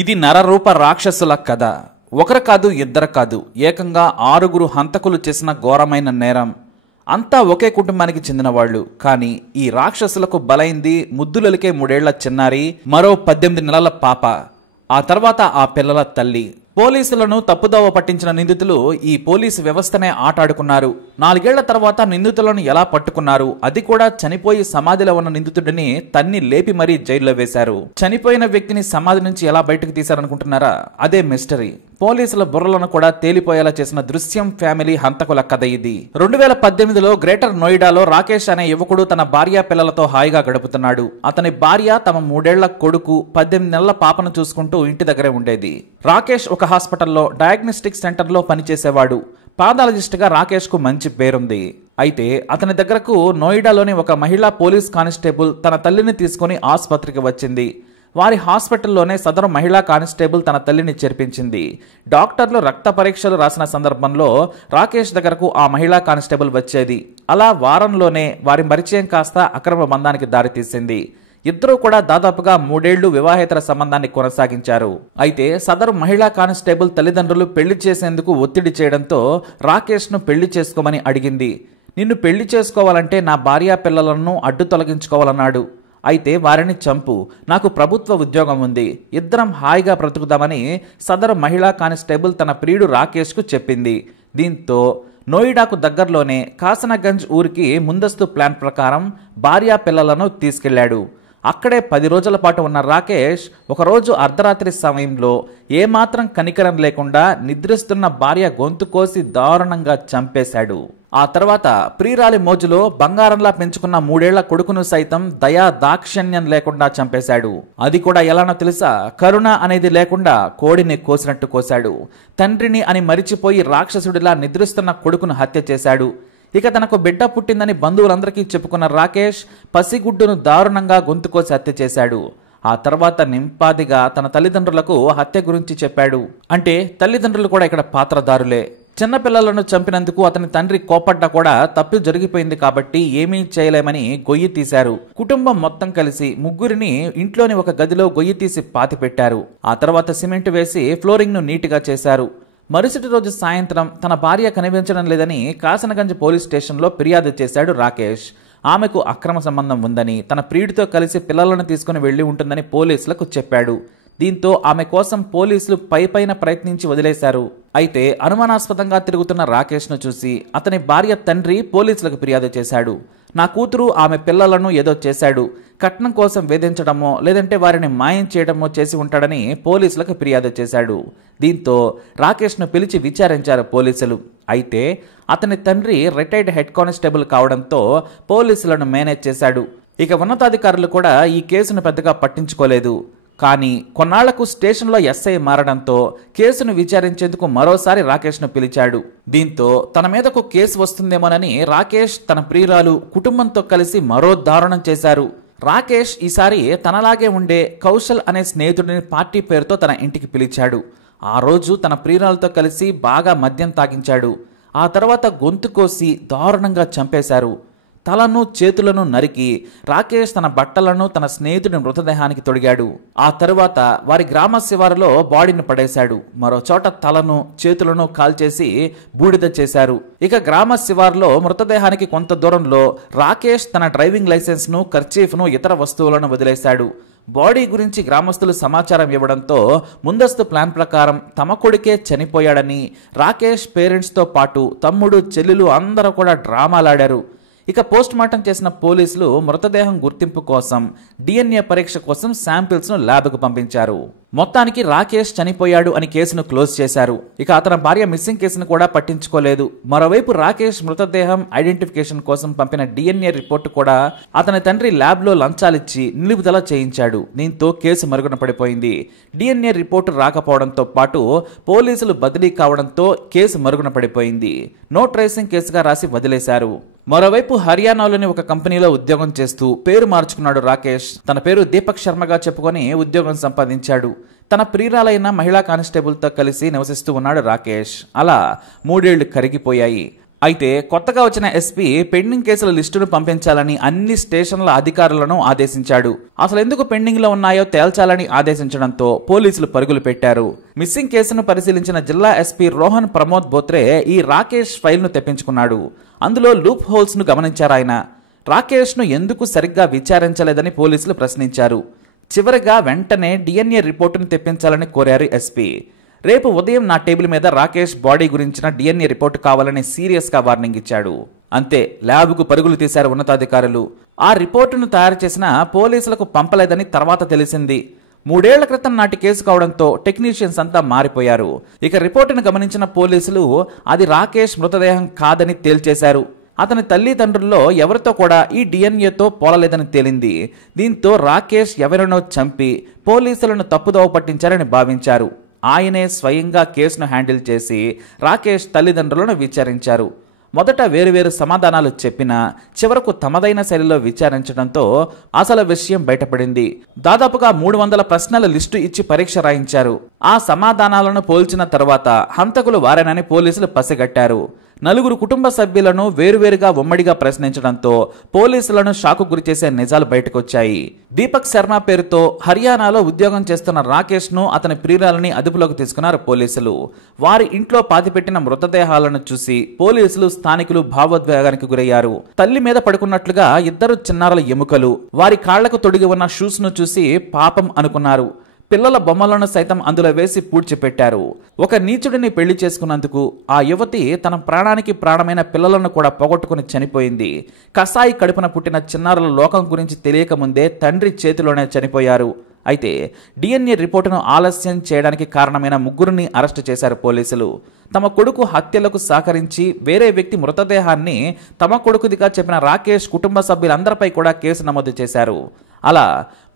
ఇది నరరూప రాక్షసుల కథ. ఒకరు కాదు, ఇద్దరు కాదు, ఏకంగా 6 హంతకులు చేసిన ఘోరమైన నేరం. అంతా ఒకే కుటుంబానికి చెందిన వాళ్ళు. కానీ ఈ రాక్షసులకు బలైంది ముద్దులలికే 3 ఏళ్ల చిన్నారి, మరో 18 నెలల పాప, ఆ తర్వాత ఆ పిల్లల తల్లి. పోలీసులను తప్పుదోవ పట్టించిన నిందితులు ఈ పోలీసు వ్యవస్థనే ఆటాడుకున్నారు. 4 ఏళ్ల తర్వాత నిందితులను ఎలా పట్టుకున్నారు? అది కూడా చనిపోయి సమాధిలో ఉన్న నిందితుడిని తన్ని లేపి మరీ జైల్లో వేశారు. చనిపోయిన వ్యక్తిని సమాధి నుంచి ఎలా బయటకు తీశారనుకుంటున్నారా? అదే మిస్టరీ. పోలీసుల బుర్రలను కూడా తేలిపోయేలా చేసిన దృశ్యం ఫ్యామిలీ హంతకుల కథ ఇది. 2018లో గ్రేటర్ నోయిడాలో రాకేష్ అనే యువకుడు తన భార్య పిల్లలతో హాయిగా గడుపుతున్నాడు. అతని భార్య తమ 3 ఏళ్ల కొడుకు 18 నెలల పాపను చూసుకుంటూ ఇంటి దగ్గరే ఉండేది. రాకేష్ ఒక హాస్పిటల్లో డయాగ్నోస్టిక్ సెంటర్లో పనిచేసేవాడు. పాథాలజిస్ట్ గా రాకేష్ కు మంచి పేరుంది. అయితే అతని దగ్గరకు నోయిడాలోని ఒక మహిళా పోలీస్ కానిస్టేబుల్ తన తల్లిని తీసుకుని ఆసుపత్రికి వచ్చింది. వారి హాస్పిటల్లోనే సదరు మహిళా కానిస్టేబుల్ తన తల్లిని చేర్పించింది. డాక్టర్లు రక్త పరీక్షలు రాసిన సందర్భంలో రాకేష్ దగ్గరకు ఆ మహిళా కానిస్టేబుల్ వచ్చేది. అలా వారంలోనే వారి పరిచయం కాస్త అక్రమ బంధానికి దారితీసింది. ఇద్దరూ కూడా దాదాపుగా 3 ఏళ్లు వివాహేతర సంబంధాన్ని కొనసాగించారు. అయితే సదరు మహిళా కానిస్టేబుల్ తల్లిదండ్రులు పెళ్లి చేసేందుకు ఒత్తిడి చేయడంతో రాకేష్ ను పెళ్లి చేసుకోమని అడిగింది. నిన్ను పెళ్లి చేసుకోవాలంటే నా భార్య పిల్లలను అడ్డు తొలగించుకోవాలన్నాడు. అయితే వారిని చంపు, నాకు ప్రభుత్వ ఉద్యోగం ఉంది, ఇద్దరం హాయిగా బ్రతుకుదామని సదరు మహిళా కానిస్టేబుల్ తన ప్రియుడు రాకేష్ కు చెప్పింది. దీంతో నోయిడాకు దగ్గరలోనే కాసనగంజ్ ఊరికి ముందస్తు ప్లాన్ ప్రకారం భార్యా పిల్లలను తీసుకెళ్లాడు. అక్కడే 10 రోజుల పాటు ఉన్న రాకేష్ ఒకరోజు అర్ధరాత్రి సమయంలో ఏమాత్రం కనికరం లేకుండా నిద్రిస్తున్న భార్య గొంతు కోసి దారుణంగా చంపేశాడు. ఆ తర్వాత ప్రియురాలి మోజులో బంగారంలా పెంచుకున్న 3 ఏళ్ల కొడుకును సైతం దయా దాక్షిణ్యం లేకుండా చంపేశాడు. అది కూడా ఎలానో తెలుసా? కరుణ అనేది లేకుండా కోడిని కోసినట్టు కోశాడు. తండ్రిని అని మరిచిపోయి రాక్షసుడిలా నిద్రిస్తున్న కొడుకును హత్య చేశాడు. ఇక తనకు బిడ్డ పుట్టిందని బంధువులందరికీ చెప్పుకున్న రాకేష్ పసిగుడ్డును దారుణంగా గొంతుకోసి హత్య చేశాడు. ఆ తర్వాత నింపాదిగా తన తల్లిదండ్రులకు హత్య గురించి చెప్పాడు. అంటే తల్లిదండ్రులు కూడా ఇక్కడ పాత్రదారులే. చిన్నపిల్లలను చంపినందుకు అతని తండ్రి కోపడ్డా కూడా తప్పు జరిగిపోయింది కాబట్టి ఏమీ చేయలేమని గొయ్యి తీశారు. కుటుంబం మొత్తం కలిసి ముగ్గురిని ఇంట్లోని ఒక గదిలో గొయ్యి తీసి పాతిపెట్టారు. ఆ తర్వాత సిమెంట్ వేసి ఫ్లోరింగ్ ను నీట్గా చేశారు. మరుసటి రోజు సాయంత్రం తన భార్య కనిపించడం లేదని కాసనగంజ్ పోలీస్ స్టేషన్లో ఫిర్యాదు చేశాడు రాకేష్. ఆమెకు అక్రమ సంబంధం ఉందని, తన ప్రియుడితో కలిసి పిల్లలను తీసుకుని వెళ్లి ఉంటుందని పోలీసులకు చెప్పాడు. దీంతో ఆమె కోసం పోలీసులు పైపైన ప్రయత్నించి వదిలేశారు. అయితే అనుమానాస్పదంగా తిరుగుతున్న రాకేష్ ను చూసి అతని భార్య తండ్రి పోలీసులకు ఫిర్యాదు చేశాడు. నా కూతురు ఆమె పిల్లలను ఏదో చేశాడు, కట్నం కోసం వేధించడమో లేదంటే వారిని మాయం చేయడమో చేసి ఉంటాడని పోలీసులకు ఫిర్యాదు చేశాడు. దీంతో రాకేష్ ను పిలిచి విచారించారు పోలీసులు. అయితే అతని తండ్రి రిటైర్డ్ హెడ్ కానిస్టేబుల్ కావడంతో పోలీసులను మేనేజ్ చేశాడు. ఇక ఉన్నతాధికారులు కూడా ఈ కేసును పెద్దగా పట్టించుకోలేదు. కానీ కొన్నాళ్లకు స్టేషన్లో ఎస్ఐ మారడంతో కేసును విచారించేందుకు మరోసారి రాకేష్ను పిలిచాడు. దీంతో తన మీదకు కేసు వస్తుందేమోనని రాకేష్ తన ప్రియురాలు కుటుంబంతో కలిసి మరో దారుణం చేశారు. రాకేష్ ఈసారి తనలాగే ఉండే కౌశల్ అనే స్నేహితుడిని పార్టీ పేరుతో తన ఇంటికి పిలిచాడు. ఆ రోజు తన ప్రియురాలతో కలిసి బాగా మద్యం తాగించాడు. ఆ తర్వాత గొంతు కోసి దారుణంగా చంపేశారు. తలను చేతులను నరికి రాకేష్ తన బట్టలను తన స్నేహితుడి మృతదేహానికి తొడిగాడు. ఆ తరువాత వారి గ్రామ శివారులో బాడీని పడేశాడు. మరో చోట తలను చేతులను కాల్చేసి బూడిద చేశారు. ఇక గ్రామ శివారులో మృతదేహానికి కొంత దూరంలో రాకేష్ తన డ్రైవింగ్ లైసెన్స్ ను, కర్చీఫ్ ను, ఇతర వస్తువులను వదిలేశాడు. బాడీ గురించి గ్రామస్తులు సమాచారం ఇవ్వడంతో ముందస్తు ప్లాన్ ప్రకారం తమ కొడుకే చనిపోయాడని రాకేష్ పేరెంట్స్ తో పాటు తమ్ముడు, చెల్లెలు అందరూ కూడా డ్రామాలాడారు. ఇక పోస్ట్ మార్టం చేసిన పోలీసులు మృతదేహం గుర్తింపు కోసం DNA పరీక్ష కోసం శాంపిల్స్ ను ల్యాబ్కు పంపించారు. మొత్తానికి రాకేష్ చనిపోయాడు అని కేసును క్లోజ్ చేశారు. ఇక అతని భార్య మిస్సింగ్ కేసును కూడా పట్టించుకోలేదు. మరోవైపు రాకేష్ మృతదేహం ఐడెంటిఫికేషన్ కోసం పంపిన DNA రిపోర్టు కూడా అతని తండ్రి ల్యాబ్ లో లంచాలిచ్చి నిలుపుదల చేయించాడు. దీంతో కేసు మరుగున పడిపోయింది. DNA రిపోర్టు రాకపోవడంతో పాటు పోలీసులు బదిలీ కావడంతో కేసు మరుగున పడిపోయింది. నో ట్రేసింగ్ కేసుగా రాసి వదిలేశారు. మరోవైపు హర్యానాలోని ఒక కంపెనీలో ఉద్యోగం చేస్తూ పేరు మార్చుకున్నాడు రాకేష్. తన పేరు దీపక్ శర్మగా చెప్పుకొని ఉద్యోగం సంపాదించాడు. తన ప్రియురాలైన మహిళా కానిస్టేబుల్తో కలిసి నివసిస్తూ ఉన్నాడు రాకేష్. అలా 3 ఏళ్లు కరిగిపోయాయి. అయితే కొత్తగా వచ్చిన ఎస్పీ పెండింగ్ కేసుల లిస్టును పంపించాలని అన్ని స్టేషన్ల అధికారులను ఆదేశించాడు. అసలు ఎందుకు పెండింగ్ లో ఉన్నాయో తేల్చాలని ఆదేశించడంతో పోలీసులు పరుగులు పెట్టారు. మిస్సింగ్ కేసును పరిశీలించిన జిల్లా ఎస్పీ రోహన్ ప్రమోద్ బోత్రే ఈ రాకేష్ ఫైల్ ను తెప్పించుకున్నాడు. అందులో లూప్ హోల్స్ ను గమనించారాయన. రాకేష్ ను ఎందుకు సరిగ్గా విచారించలేదని పోలీసులు ప్రశ్నించారు. చివరిగా వెంటనే DNA రిపోర్టును తెప్పించాలని కోరారు ఎస్పీ. రేపు ఉదయం నా టేబుల్ మీద రాకేష్ బాడీ గురించిన DNA రిపోర్టు కావాలని సీరియస్ గా వార్నింగ్ ఇచ్చాడు. అంతే, ల్యాబ్కు పరుగులు తీశారు ఉన్నతాధికారులు. ఆ రిపోర్టును తయారు చేసిన పోలీసులకు పంపలేదని తర్వాత తెలిసింది. 3 ఏళ్ల క్రితం నాటి కేసు కావడంతో టెక్నీషియన్స్ అంతా మారిపోయారు. ఇక రిపోర్టును గమనించిన పోలీసులు అది రాకేష్ మృతదేహం కాదని తేల్చేశారు. అతని తల్లిదండ్రుల్లో ఎవరితో కూడా ఈ DNAతో పోలలేదని తేలింది. దీంతో రాకేష్ ఎవరినో చంపి పోలీసులను తప్పుదోవ పట్టించారని భావించారు. ఆయనే స్వయంగా కేసును హ్యాండిల్ చేసి రాకేష్ తల్లిదండ్రులను విచారించారు. మొదట వేరువేరు సమాధానాలు చెప్పినా చివరకు తమదైన శైలిలో విచారించడంతో అసలు విషయం బయటపడింది. దాదాపుగా 300 ప్రశ్నల లిస్టు ఇచ్చి పరీక్ష రాయించారు. ఆ సమాధానాలను పోల్చిన తర్వాత హంతకులు వారేనని పోలీసులు పసిగట్టారు. 4 కుటుంబ సభ్యులను వేరువేరుగా ఉమ్మడిగా ప్రశ్నించడంతో పోలీసులను షాకు గురిచేసే నిజాలు బయటకొచ్చాయి. దీపక్ శర్మ పేరుతో హర్యానాలో ఉద్యోగం చేస్తున్న రాకేష్ ను అతని ప్రియురాలని అదుపులోకి తీసుకున్నారు పోలీసులు. వారి ఇంట్లో పాతిపెట్టిన మృతదేహాలను చూసి పోలీసులు స్థానికులు భావోద్వేగానికి గురయ్యారు. తల్లి మీద పడుకున్నట్లుగా 2 చిన్నారుల ఎముకలు, వారి కాళ్లకు తొడిగి ఉన్న షూస్ ను చూసి పాపం అనుకున్నారు. పిల్లల బొమ్మలను సైతం అందులో వేసి పూడ్చిపెట్టారు. ఒక నీచుడిని పెళ్లి చేసుకున్నందుకు ఆ యువతి తన ప్రాణానికి ప్రాణమైన పిల్లలను కూడా పోగొట్టుకుని చనిపోయింది. కసాయి కడుపున పుట్టిన చిన్నారుల లోకం గురించి తెలియకముందే తండ్రి చేతిలోనే చనిపోయారు. అయితే DNA రిపోర్టును ఆలస్యం చేయడానికి కారణమైన 3 అరెస్టు చేశారు పోలీసులు. తమ కొడుకు హత్యలకు సహకరించి వేరే వ్యక్తి మృతదేహాన్ని తమ కొడుకుదిగా చెప్పిన రాకేష్ కుటుంబ సభ్యులందరిపై కూడా కేసు నమోదు చేశారు. అలా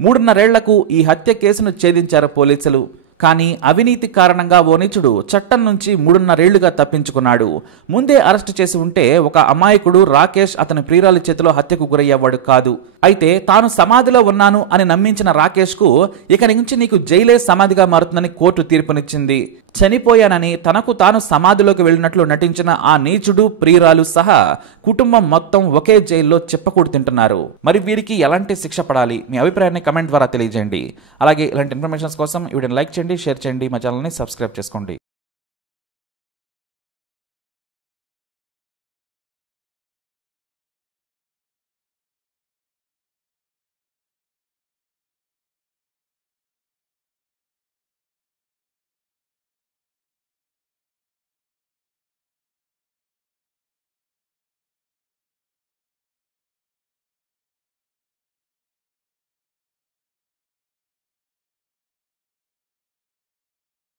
3.5 ఏళ్లకు ఈ హత్య కేసును ఛేదించారు పోలీసులు. కానీ అవినీతి కారణంగా ఓ నీచుడు చట్టం నుంచి 3.5 ఏళ్లుగా తప్పించుకున్నాడు. ముందే అరెస్టు చేసి ఉంటే ఒక అమాయకుడు రాకేష్ అతని ప్రియురాలి చేతిలో హత్యకు గురయ్యేవాడు కాదు. అయితే తాను సమాధిలో ఉన్నాను అని నమ్మించిన రాకేష్ కు ఇక నుంచి నీకు జైలే సమాధిగా మారుతుందని కోర్టు తీర్పునిచ్చింది. చనిపోయానని తనకు తాను సమాధిలోకి వెళ్ళినట్లు నటించిన ఆ నీచుడు, ప్రియురాలు సహా కుటుంబం మొత్తం ఒకే జైల్లో చిప్పకూడు తింటున్నారు. మరి వీరికి ఎలాంటి శిక్ష పడాలి? మీ అభిప్రాయాన్ని కమెంట్ ద్వారా తెలియజేయండి. అలాగే ఇలాంటి ఇన్ఫర్మేషన్స్ కోసం వీడియోని లైక్ చేయండి, షేర్ చేయండి, మా ఛానల్ని సబ్స్క్రైబ్ చేసుకోండి.